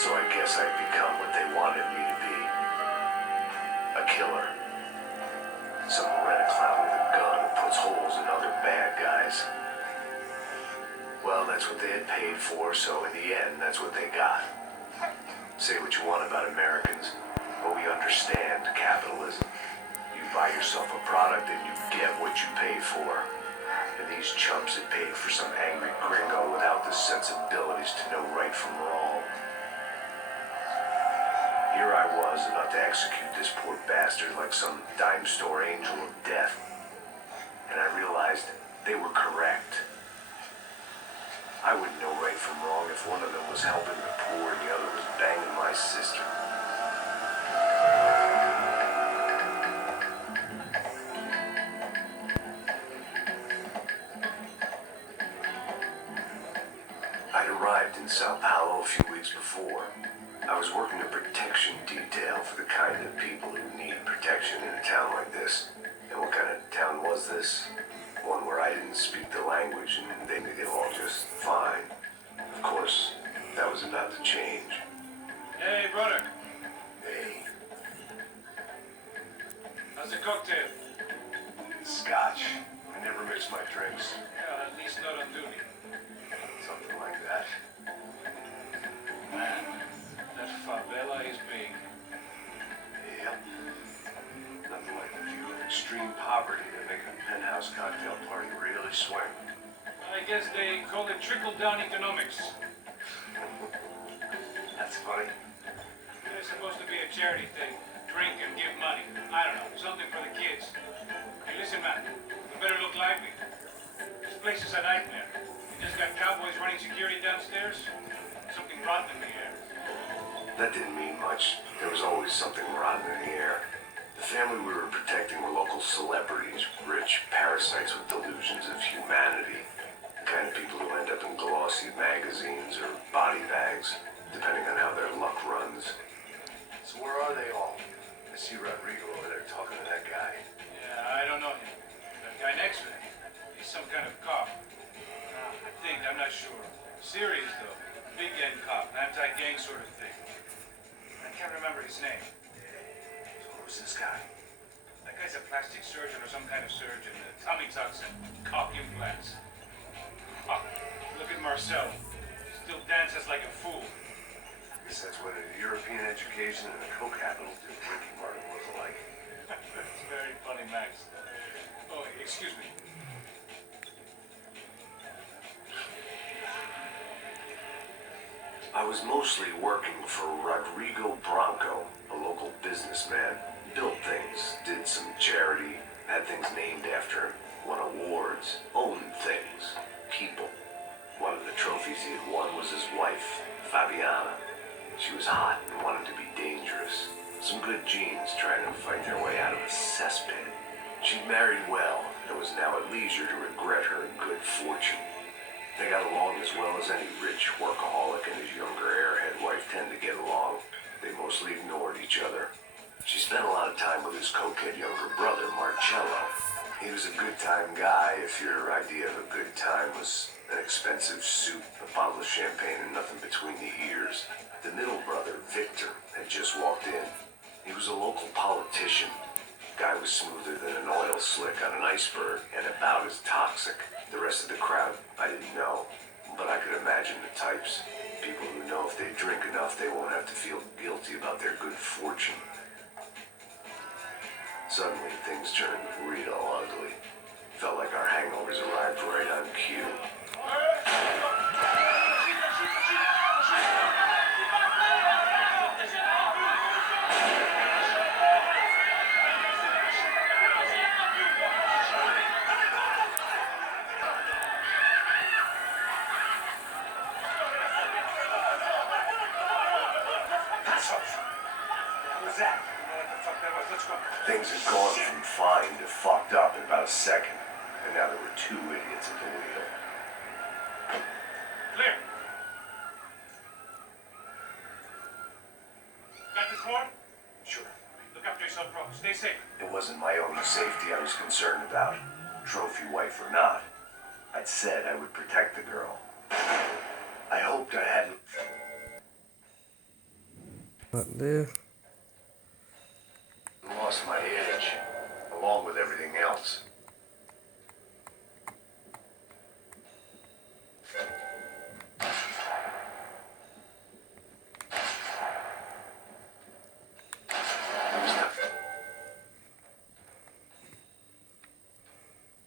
So I guess I'd become what they wanted me to be. A killer. Some rent-a-clown with a gun who puts holes in other bad guys. Well, that's what they had paid for, so in the end, that's what they got. Say what you want about Americans, but we understand capitalism. You buy yourself a product and you get what you pay for. And these chumps had paid for some angry gringo without the sensibilities to know right from wrong. Here I was about to execute this poor bastard like some dime store angel of death. And I realized they were correct. I wouldn't know right from wrong if one of them was helping the poor and the other was banging my sister. I'd arrived in Sao Paulo a few weeks before. I was working a protection detail for the kind of people who need protection in a town like this. And what kind of town was this? One where I didn't speak the language and they could get along just fine. Of course, that was about to change. Hey, brother. Hey, How's the cocktail? Scotch. I never mix my drinks. Yeah, at least not on duty. Something like that. Man, that favela is big. Yep. Nothing like the view of extreme poverty to make a penthouse cocktail party really swing. I guess they call it trickle-down economics. That's funny. It's supposed to be a charity thing. Drink and give money. I don't know, something for the kids. Hey, listen, man, we better look lively. This place is a nightmare. You just got cowboys running security downstairs. Something rotten in the air. That didn't mean much. There was always something rotten in the air. The family we were protecting were local celebrities, rich parasites with delusions of humanity. The kind of people who end up in glossy magazines or body bags, depending on how their luck runs. So where are they all? I see Rodrigo over there talking to that guy. Yeah, I don't know him. That guy next to him. He's some kind of cop. I think, I'm not sure. Serious, though. Big gang cop, anti-gang sort of thing. I can't remember his name. So who's this guy? That guy's a plastic surgeon or some kind of surgeon. Tommy tucks and cock implants. Oh, look at Marcel. Still dances like a fool. Guess that's what a European education and a co-capital do. Ricky Martin was alike. It's very funny, Max. Oh, excuse me. I was mostly working for Rodrigo Branco, a local businessman. Built things, did some charity, had things named after him, won awards, owned things, people. One of the trophies he had won was his wife, Fabiana. She was hot and wanted to be dangerous. Some good genes trying to fight their way out of a cesspit. She'd married well and was now at leisure to regret her good fortune. They got along as well as any rich workaholic and his younger airhead wife tend to get along. They mostly ignored each other. She spent a lot of time with his cokehead younger brother, Marcello. He was a good-time guy if your idea of a good time was an expensive suit, a bottle of champagne, and nothing between the ears. The middle brother, Victor, had just walked in. He was a local politician. Guy was smoother than an oil slick on an iceberg and about as toxic. The rest of the crowd, I didn't know, but I could imagine the types. People who know if they drink enough, they won't have to feel guilty about their good fortune. Suddenly, things turned real ugly. Felt like our hangovers arrived right on cue. Things had gone from fine to fucked up in about a second, and now there were two idiots at the wheel. Clear. Got this one? Sure. Look after yourself, bro. Stay safe. It wasn't my own safety I was concerned about, trophy wife or not. I'd said I would protect the girl. I hoped I hadn't... Not there. Lost my edge, along with everything else.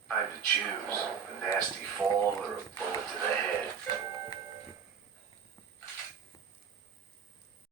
Time to choose a nasty fall or a bullet to the head.